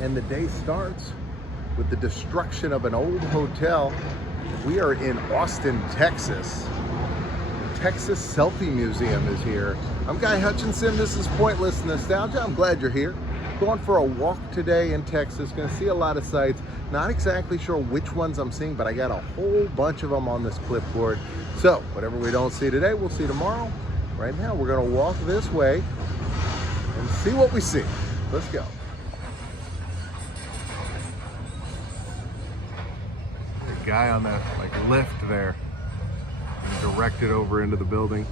And the day starts with the destruction of an old hotel. We are in Austin, Texas. The Texas Selfie Museum is here. I'm Guy Hutchinson. This is Pointless Nostalgia. I'm glad you're here. Going for a walk today in Texas. Going to see a lot of sights. Not exactly sure which ones I'm seeing, but I got a whole bunch of them on this clipboard. So whatever we don't see today, we'll see tomorrow. Right now, we're going to walk this way and see what we see. Let's go. The guy on the lift there and directed over into the building.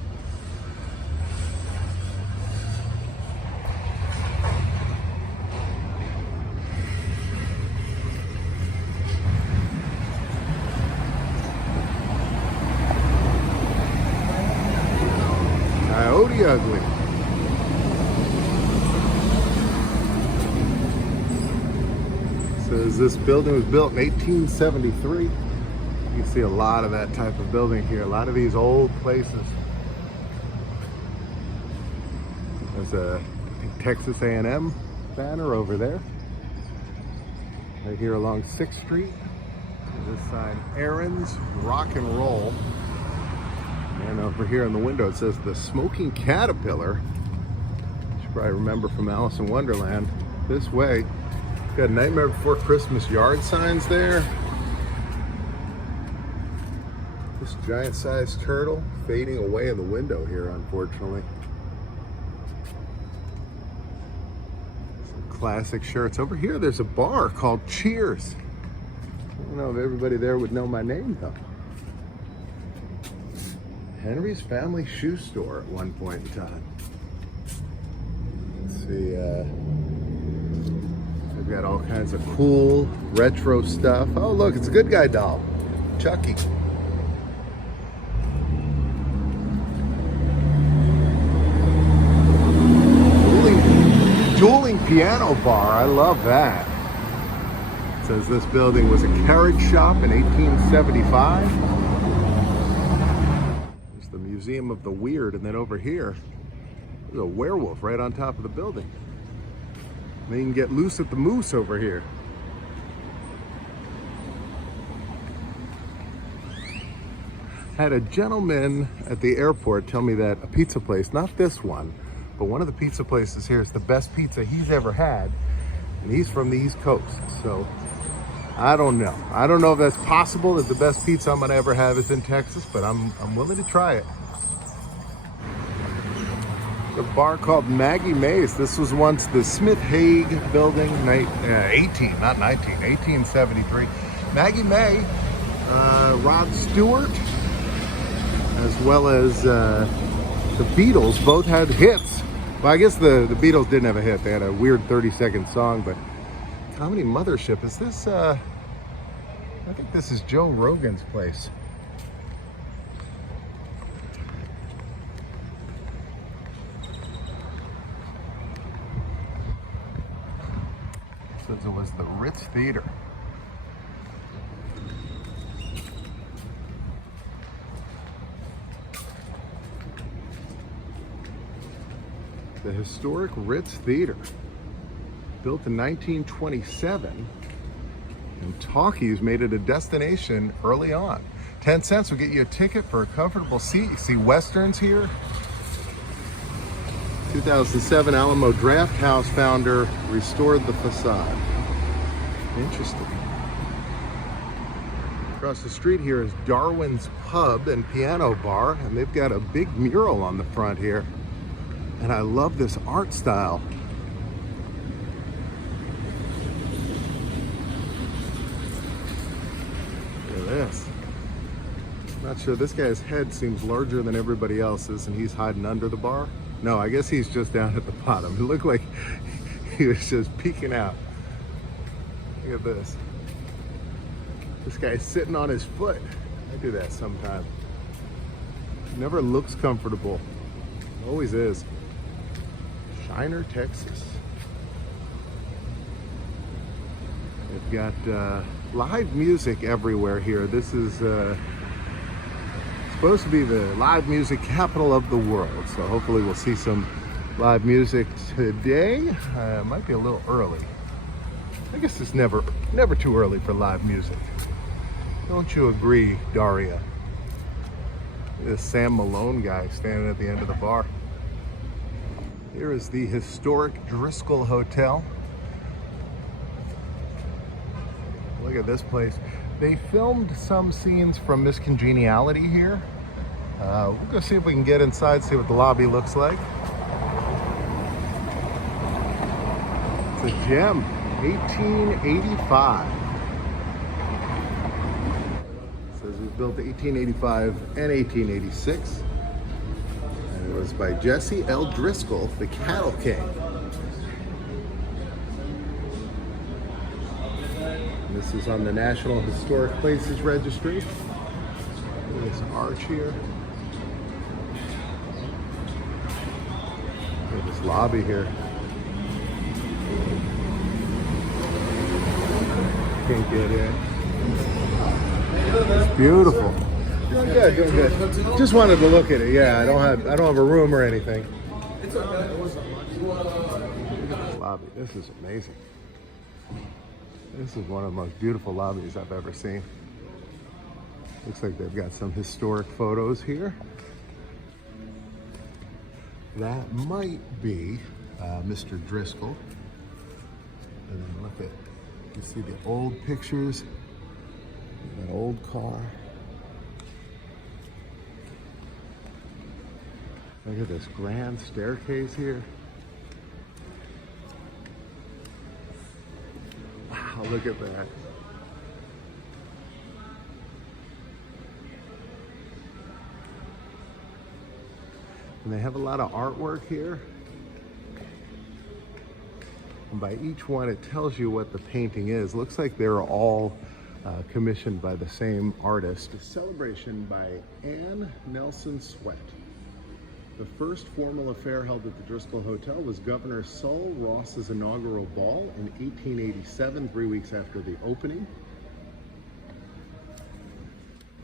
Coyote Ugly. Says this building was built in 1873. You can see a lot of that type of building here. A lot of these old places. There's a Texas A&M banner over there. Right here along 6th Street. There's this sign, Aaron's Rock and Roll. And over here in the window it says the Smoking Caterpillar. You should probably remember from Alice in Wonderland. This way, got Nightmare Before Christmas yard signs there. This giant sized turtle fading away in the window here, unfortunately. Some classic shirts. Over here there's a bar called Cheers. I don't know if everybody there would know my name though. Henry's Family Shoe Store at one point in time. Let's see, they've got all kinds of cool retro stuff. Oh look, it's a Good Guy doll, Chucky. Dueling piano bar, I love that. It says this building was a carriage shop in 1875. Museum of the Weird, and then over here there's a werewolf right on top of the building. And they can get loose at the moose over here. Had a gentleman at the airport tell me that a pizza place, not this one, but one of the pizza places here is the best pizza he's ever had, and he's from the East Coast. So I don't know. I don't know if that's possible, that the best pizza I'm gonna ever have is in Texas, but I'm willing to try it. A bar called Maggie May's. This was once the Smith Hague building, 1873. Maggie May, Rod Stewart, as well as the Beatles both had hits. Well, I guess the Beatles didn't have a hit. They had a weird 30-second song, but Comedy Mothership. Is this, I think this is Joe Rogan's place. Says it was the Ritz Theater. The historic Ritz Theater, built in 1927, and talkies made it a destination early on. 10 cents will get you a ticket for a comfortable seat. You see westerns here. 2007 Alamo Draft House founder restored the facade. Interesting. Across the street here is Darwin's Pub and Piano Bar, and they've got a big mural on the front here. And I love this art style. Look at this. Not sure, this guy's head seems larger than everybody else's, and he's hiding under the bar. No, I guess he's just down at the bottom. It looked like he was just peeking out. Look at this. This guy's sitting on his foot. I do that sometimes. Never looks comfortable. Always is. Shiner, Texas. They've got live music everywhere here. This is supposed to be the live music capital of the world, so hopefully we'll see some live music today. It might be a little early. I guess it's never too early for live music. Don't you agree, Daria? This Sam Malone guy standing at the end of the bar. Here is the historic Driskill Hotel. Look at this place. They filmed some scenes from Miss Congeniality here. We'll go see if we can get inside, see what the lobby looks like. It's a gem, 1885. It says it was built in 1885 and 1886. And it was by Jesse L. Driskill, the Cattle King. And this is on the National Historic Places Registry. Look at this arch here. Look at this lobby here. Can't get in. It's beautiful. Doing good, doing good. Just wanted to look at it. Yeah, I don't have a room or anything. It's okay. Look at this lobby. This is amazing. This is one of the most beautiful lobbies I've ever seen. Looks like they've got some historic photos here. That might be Mr. Driskill. And then look at, you see the old pictures, that old car. Look at this grand staircase here. Wow, look at that. And they have a lot of artwork here. And by each one, it tells you what the painting is. Looks like they're all commissioned by the same artist. A celebration by Anne Nelson Sweat. The first formal affair held at the Driskill Hotel was Governor Sul Ross's inaugural ball in 1887, 3 weeks after the opening.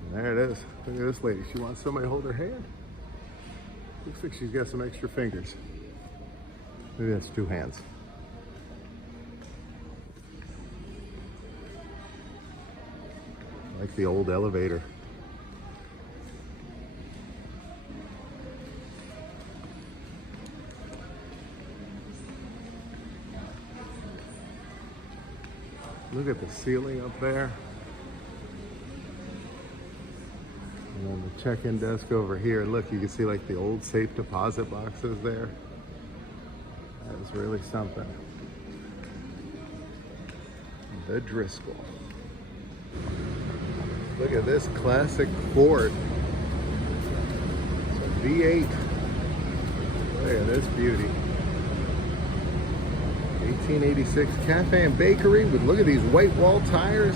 And there it is. Look at this lady. She wants somebody to hold her hand. Looks like she's got some extra fingers. Maybe that's two hands. Like the old elevator. Look at the ceiling up there. And then the check-in desk over here. Look, you can see like the old safe deposit boxes there. That is really something. The Driskill. Look at this classic Ford. It's a V8. Look at this beauty. 1886 cafe and bakery with, look at these white wall tires.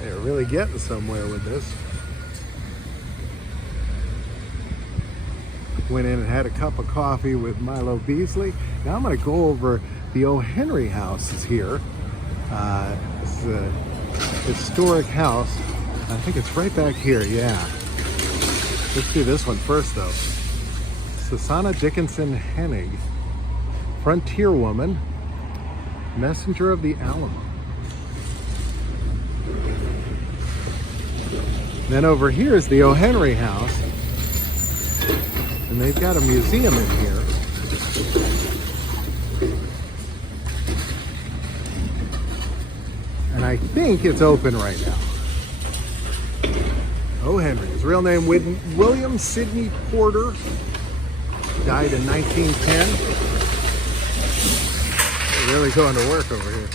They're really getting somewhere with this. Went in and had a cup of coffee with Milo Beasley. Now I'm going to go over the O. Henry house is here. This is a historic house. I think it's right back here, yeah. Let's do this one first though. Susanna Dickinson Hennig, frontier woman, messenger of the Alamo. Then over here is the O. Henry house. And they've got a museum in here. And I think it's open right now. O. Henry, his real name William Sidney Porter, died in 1910. They're really going to work over here.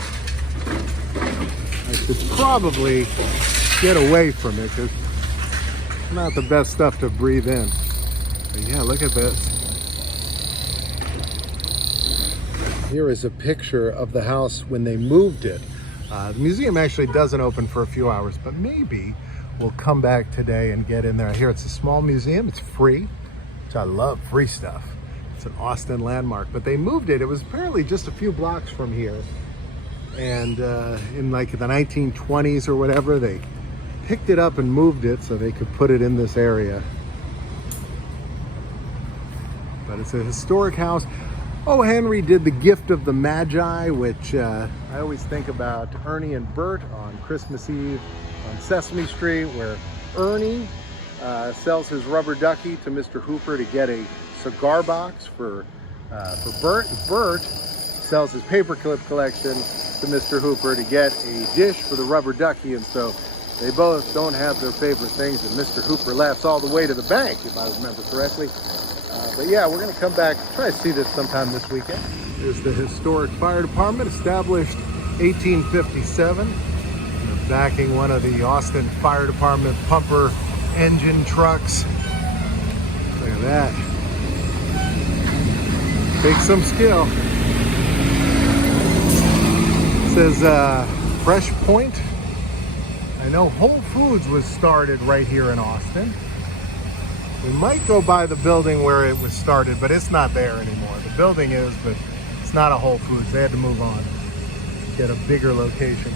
I should probably get away from it because it's not the best stuff to breathe in. But yeah, look at this. Here is a picture of the house when they moved it. The museum actually doesn't open for a few hours, but maybe we'll come back today and get in there. I hear it's a small museum, it's free, which I love, free stuff. It's an Austin landmark, but they moved it. It was apparently just a few blocks from here. And in like the 1920s or whatever, they picked it up and moved it so they could put it in this area. but it's a historic house. Oh, Henry did The Gift of the Magi, which I always think about Ernie and Bert on Christmas Eve on Sesame Street, where Ernie sells his rubber ducky to Mr. Hooper to get a cigar box for Bert. Bert sells his paperclip collection to Mr. Hooper to get a dish for the rubber ducky, and so they both don't have their favorite things, and Mr. Hooper laughs all the way to the bank, if I remember correctly. But yeah, we're gonna come back, try to see this sometime this weekend. There's the historic fire department, established 1857. They're backing one of the Austin Fire Department pumper engine trucks. Look at that. Takes some skill. It says Fresh Point. I know Whole Foods was started right here in Austin. We might go by the building where it was started, but it's not there anymore. The building is, but it's not a Whole Foods. They had to move on, get a bigger location.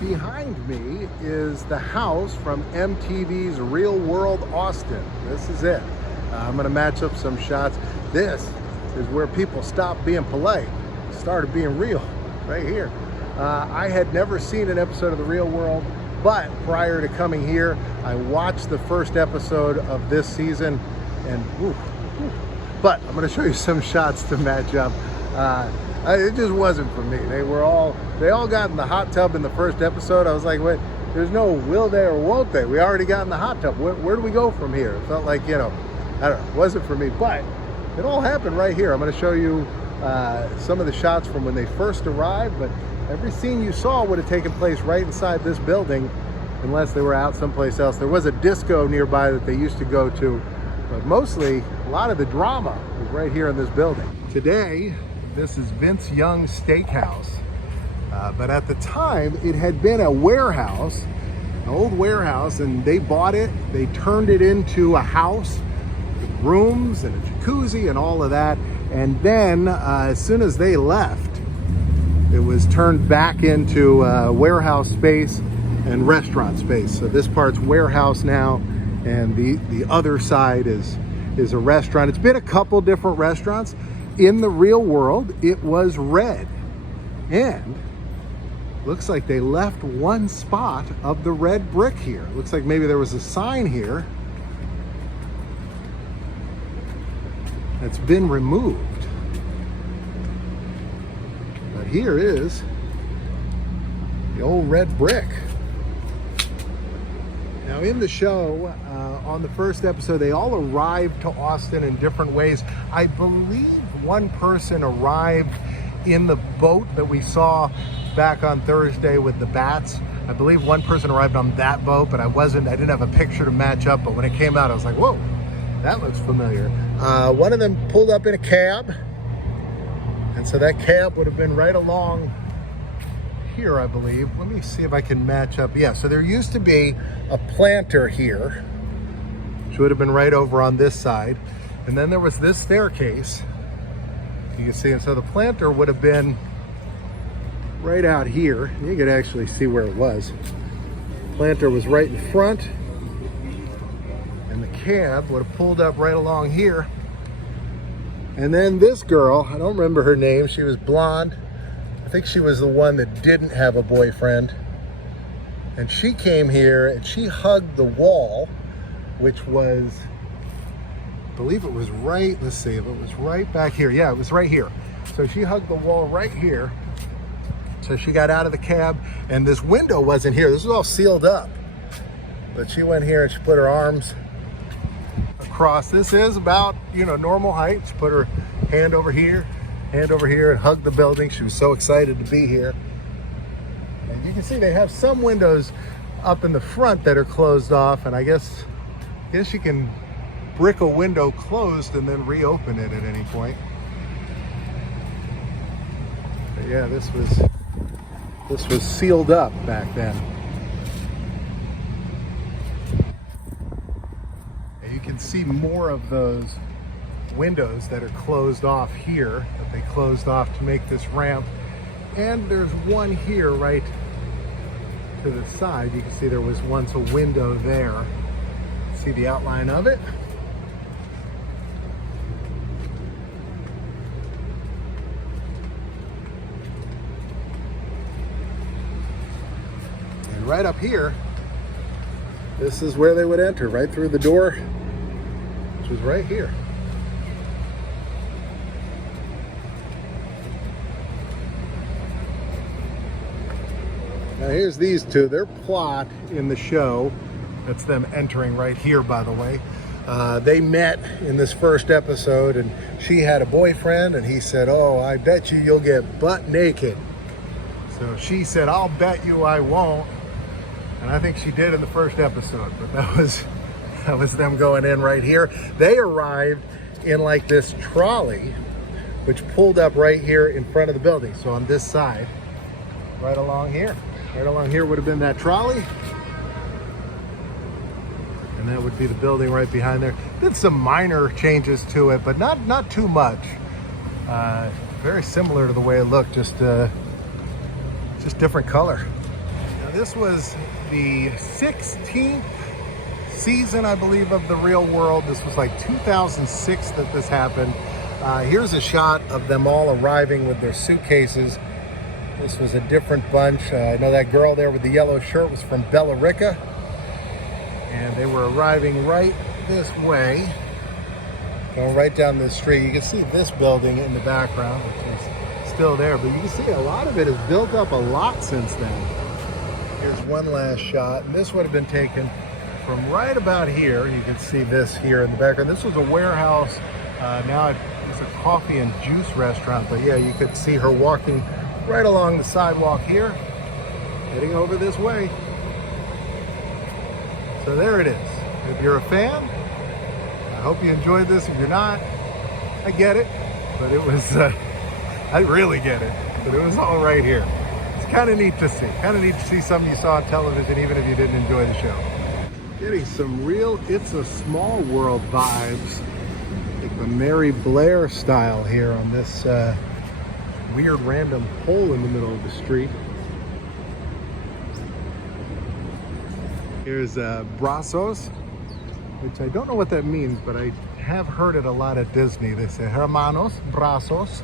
Behind me is the house from MTV's Real World Austin. This is it. I'm gonna match up some shots. This is where people stopped being polite, started being real, right here. I had never seen an episode of The Real World, but prior to coming here, I watched the first episode of this season, and but I'm gonna show you some shots to match up. It just wasn't for me. They all got in the hot tub in the first episode. I was like, wait, there's no will they or won't they? We already got in the hot tub. Where do we go from here? It felt like, you know, I don't know, it wasn't for me, but it all happened right here. I'm gonna show you some of the shots from when they first arrived, but every scene you saw would have taken place right inside this building unless they were out someplace else. There was a disco nearby that they used to go to, but mostly a lot of the drama was right here in this building. Today, this is Vince Young's Steakhouse, but at the time it had been a warehouse, an old warehouse, and they bought it, they turned it into a house with rooms and a jacuzzi and all of that, and then as soon as they left, it was turned back into warehouse space and restaurant space. So this part's warehouse now, and the other side is a restaurant. It's been a couple different restaurants. In The Real World, it was red. And looks like they left one spot of the red brick here. Looks like maybe there was a sign here that's been removed. Here is the old red brick. Now in the show, on the first episode, they all arrived to Austin in different ways. I believe one person arrived in the boat that we saw back on Thursday with the bats. I believe one person arrived on that boat, but I didn't have a picture to match up, but when it came out, I was like, whoa, that looks familiar. One of them pulled up in a cab. And so that cab would have been right along here, I believe. Let me see if I can match up. Yeah, so there used to be a planter here, which would have been right over on this side. And then there was this staircase, you can see. And so the planter would have been right out here. You could actually see where it was. The planter was right in front, and the cab would have pulled up right along here. And then this girl, I don't remember her name, she was blonde. I think she was the one that didn't have a boyfriend. And she came here and she hugged the wall, which was, I believe it was right, let's see if it was right back here. Yeah, it was right here. So she hugged the wall right here. So she got out of the cab, and this window wasn't here. This was all sealed up. But she went here and she put her arms across. This is about, you know, normal height. She put her hand over here, and hugged the building. She was so excited to be here. And you can see they have some windows up in the front that are closed off, and I guess you can brick a window closed and then reopen it at any point. But yeah, this was sealed up back then. You can see more of those windows that are closed off here, that they closed off to make this ramp. And there's one here right to the side. You can see there was once a window there. see the outline of it. And right up here, this is where they would enter, right through the door, which was right here. Now here's these two, their plot in the show, that's them entering right here, by the way. They met in this first episode, and she had a boyfriend, and he said, oh, I bet you'll get butt naked. So she said, I'll bet you I won't. And I think she did in the first episode, but that was them going in right here. They arrived in like this trolley, which pulled up right here in front of the building. So on this side, right along here would have been that trolley. And that would be the building right behind there. Did some minor changes to it, but not too much. Very similar to the way it looked, just different color. Now this was the 16th season, I believe, of The Real World. This was like 2006 that this happened. Here's a shot of them all arriving with their suitcases. This was a different bunch. I know that girl there with the yellow shirt was from Bella Rica. And they were arriving right this way, going right down this street. You can see this building in the background, which is still there, but you can see a lot of it has built up a lot since then. Here's one last shot, and this would have been taken from right about here. You can see this here in the background. This was a warehouse. Now it's a coffee and juice restaurant, but yeah, you could see her walking right along the sidewalk here, heading over this way. So there it is. If you're a fan, I hope you enjoyed this. If you're not, I get it, but it was, I really get it, but it was all right here. It's kind of neat to see. Kind of neat to see something you saw on television, even if you didn't enjoy the show. Getting some real It's a Small World vibes, like the Mary Blair style here on this weird random hole in the middle of the street. Here's brazos, which I don't know what that means, but I have heard it a lot at Disney. They say hermanos, brazos.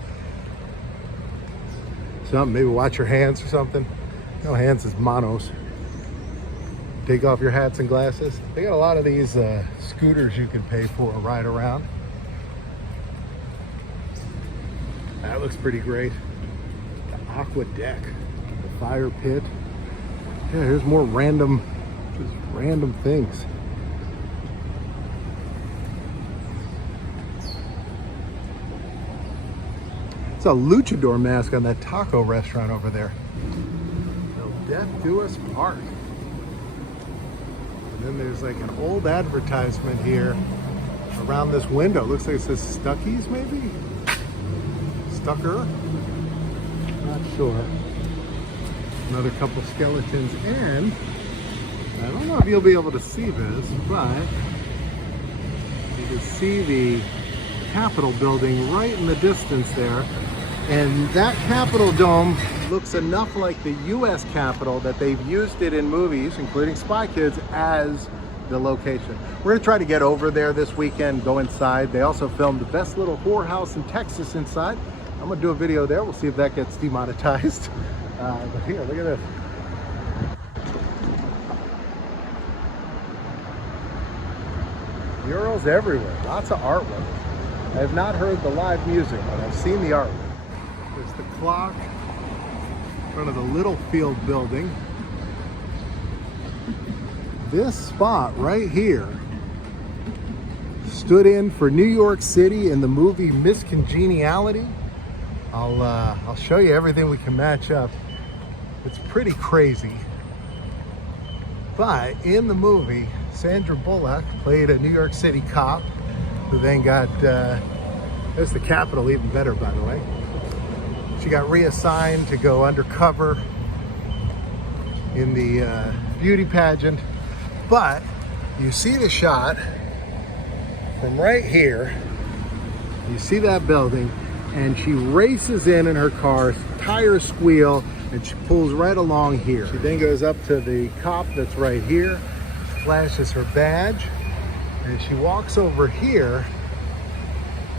Something, maybe watch your hands or something. No, hands is manos. Take off your hats and glasses. They got a lot of these scooters you can pay for a ride around. That looks pretty great. The aqua deck, the fire pit. Yeah, here's more random things. It's a luchador mask on that taco restaurant over there. Till death do us part. And then there's like an old advertisement here around this window. Looks like it says Stuckey's, maybe? Stucker? Not sure. Another couple skeletons, and I don't know if you'll be able to see this, but you can see the Capitol building right in the distance there. And that Capitol dome looks enough like the US Capitol that they've used it in movies, including Spy Kids, as the location. We're gonna try to get over there this weekend, go inside. They also filmed the best little whorehouse in Texas inside. I'm gonna do a video there. We'll see if that gets demonetized. But here, look at this. Murals everywhere, lots of artwork. I have not heard the live music, but I've seen the artwork. There's the clock in front of the Littlefield building. This spot right here stood in for New York City in the movie Miss Congeniality. I'll show you everything we can match up. It's pretty crazy. But in the movie, Sandra Bullock played a New York City cop who then got, there's the Capitol, even better, by the way. She got reassigned to go undercover in the beauty pageant. But you see the shot from right here. You see that building, and she races in her car, tires squeal, and she pulls right along here. She then goes up to the cop that's right here, flashes her badge, And she walks over here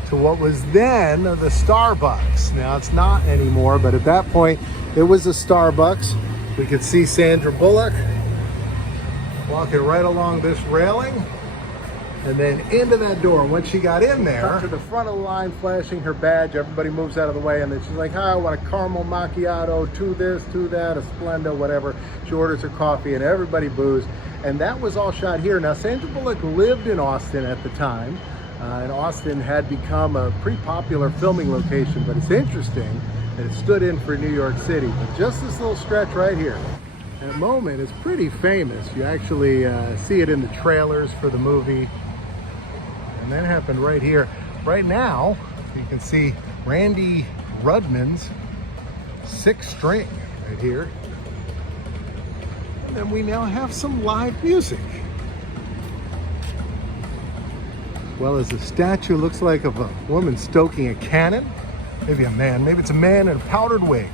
to what was then the Starbucks. Now it's not anymore, but at that point it was a Starbucks. We could see Sandra Bullock walking right along this railing and then into that door. Once she got in there, to the front of the line, flashing her badge, everybody moves out of the way, and then she's like, hi, I want a caramel macchiato, to this, to that, a Splenda, whatever. She orders her coffee and everybody boos. And that was all shot here. Now, Sandra Bullock lived in Austin at the time, and Austin had become a pretty popular filming location, but it's interesting that it stood in for New York City. But just this little stretch right here, that moment is pretty famous. You actually see it in the trailers for the movie. And that happened right here. Right now, you can see Randy Rudman's 6th string right here. And then we now have some live music. As well as a statue, looks like, of a woman stoking a cannon. Maybe a man, maybe it's a man in a powdered wig.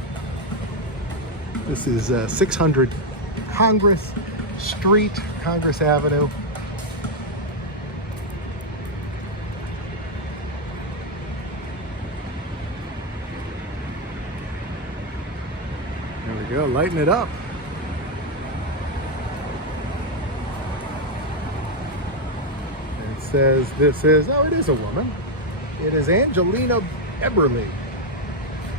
This is 600 Congress Street, Congress Avenue. There we go, lighten it up. And it says this is, oh, it is a woman. It is Angelina Eberly.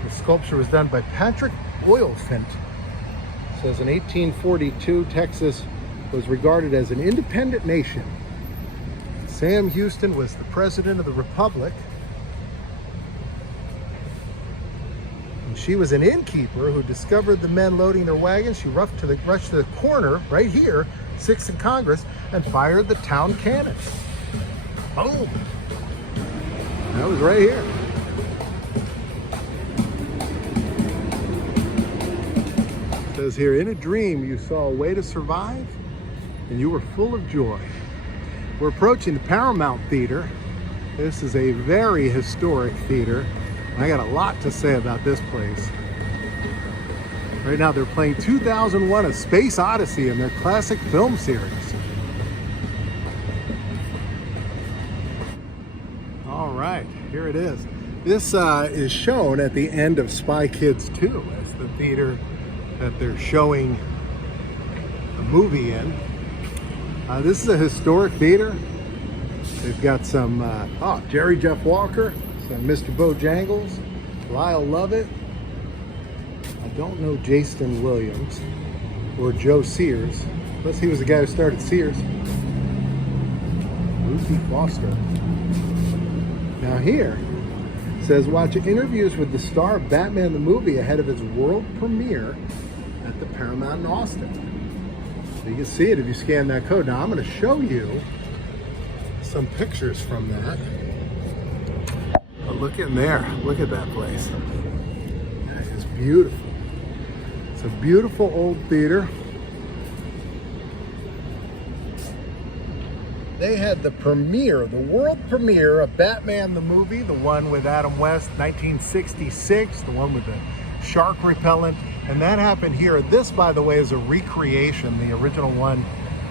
The sculpture was done by Patrick Oilfint. It says in 1842, Texas was regarded as an independent nation. Sam Houston was the president of the republic. And she was an innkeeper who discovered the men loading their wagons. She rushed to the corner right here, 6th and Congress, and fired the town cannons. Boom! That was right here. It says here, in a dream you saw a way to survive and you were full of joy. We're approaching the Paramount Theater. This is a very historic theater. I got a lot to say about this place. Right now they're playing 2001: A Space Odyssey in their classic film series. All right, here it is. This is shown at the end of Spy Kids 2. That's the theater that they're showing a movie in. This is a historic theater. They've got some, Jerry Jeff Walker, some Mr. Bojangles, Lyle Lovett. I don't know Jason Williams or Joe Sears, unless he was the guy who started Sears. Lucy Foster. Now here, it says, watch interviews with the star of Batman the movie ahead of its world premiere at the Paramount in Austin. So you can see it if you scan that code. Now I'm going to show you some pictures from that. But look in there. Look at that place. That is beautiful. It's a beautiful old theater. They had the premiere, the world premiere of Batman the movie, the one with Adam West, 1966, the one with the shark repellent, and that happened here. This, by the way, is a recreation. The original one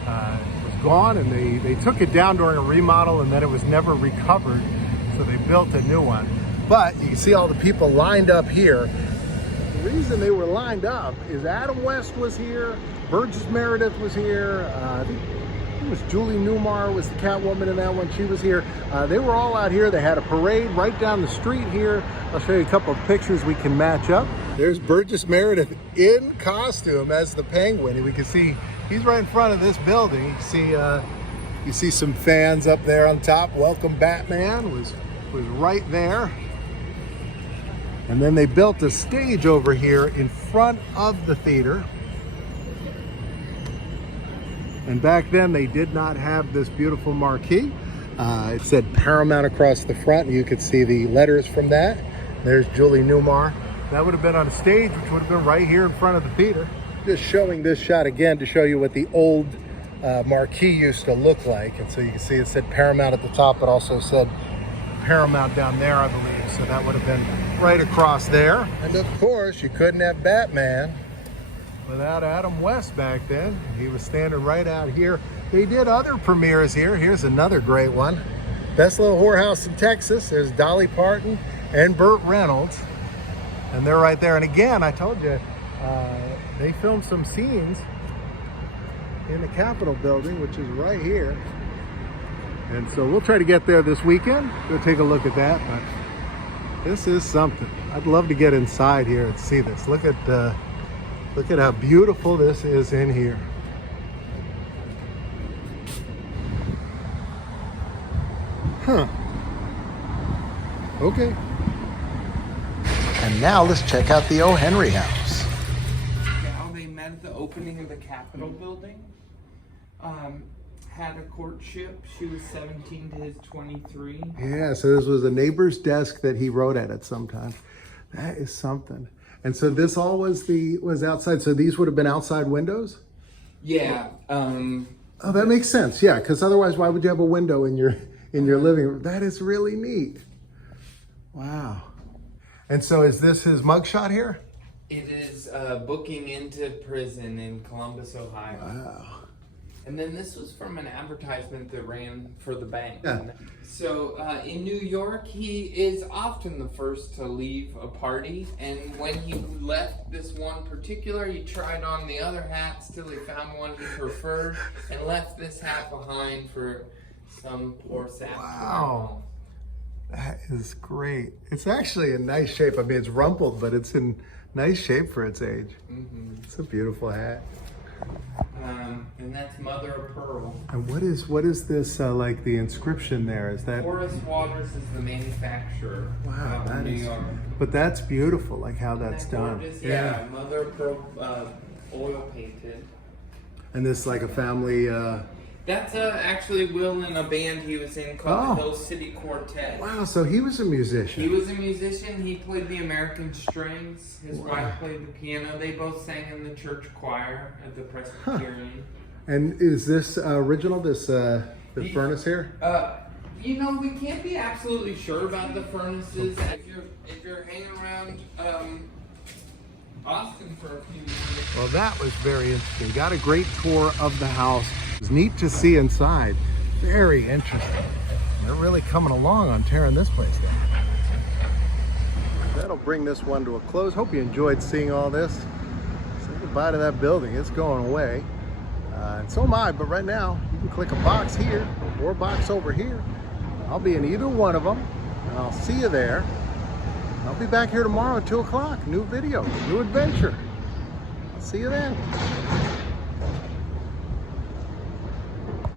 was gone, and they took it down during a remodel, and then it was never recovered, so they built a new one. But you can see all the people lined up here. The reason they were lined up is Adam West was here, Burgess Meredith was here, I think it was Julie Newmar was the Catwoman in that one. She was here. They were all out here. They had a parade right down the street here. I'll show you a couple of pictures we can match up. There's Burgess Meredith in costume as the Penguin. And we can see he's right in front of this building. You see some fans up there on top. Welcome Batman was right there. And then they built a stage over here in front of the theater. And back then they did not have this beautiful marquee. It said Paramount across the front, and you could see the letters from that. There's Julie Newmar. That would have been on a stage, which would have been right here in front of the theater. Just showing this shot again to show you what the old marquee used to look like. And so you can see it said Paramount at the top. It also said Paramount down there, I believe. So that would have been right across there. And of course, you couldn't have Batman without Adam West back then. He was standing right out here. They did other premieres here. Here's another great one. Best Little Whorehouse in Texas. There's Dolly Parton and Burt Reynolds. And they're right there. And again, I told you, they filmed some scenes in the Capitol building, which is right here. And so we'll try to get there this weekend. Go take a look at that. But this is something. I'd love to get inside here and see this. Look at how beautiful this is in here. Huh. Okay. And now let's check out the O. Henry house. How they met at the opening of the Capitol building. Had a courtship. She was 17 to his 23. Yeah, so this was a neighbor's desk that he wrote at some time. That is something. And so this all was outside. So these would have been outside windows? Yeah. Oh, that makes sense. Yeah, because otherwise, why would you have a window in your living room? That is really neat. Wow. And so is this his mugshot here? It is booking into prison in Columbus, Ohio. Wow. And then this was from an advertisement that ran for the bank. Yeah. So in New York, he is often the first to leave a party. And when he left this one particular, he tried on the other hats till he found one he preferred and left this hat behind for some poor sap. Wow. That is great. It's actually in nice shape. I mean, it's rumpled, but it's in nice shape for its age. Mm-hmm. It's a beautiful hat. And that's Mother of Pearl. And what is this, like the inscription there? Is that? Forest Waters is the manufacturer. Wow, that New is, York. But that's beautiful, like how that's done. Gorgeous? Yeah, Mother of Pearl, oil painted. And this like a family, That's actually Will in a band he was in called the Hill City Quartet. wow, so he was a musician. He was a musician. He played the American strings. His wife played the piano. They both sang in the church choir at the Presbyterian. And is this original, the furnace here? You know, we can't be absolutely sure about the furnaces. If you're hanging around Austin for a few minutes. Well, that was very interesting. Got a great tour of the house. It was neat to see inside. Very interesting. They're really coming along on tearing this place down. That'll bring this one to a close. Hope you enjoyed seeing all this. Say goodbye to that building. It's going away. And so am I, but right now, you can click a box here or a box over here. I'll be in either one of them, and I'll see you there. I'll be back here tomorrow at 2 o'clock. New video, new adventure. I'll see you then.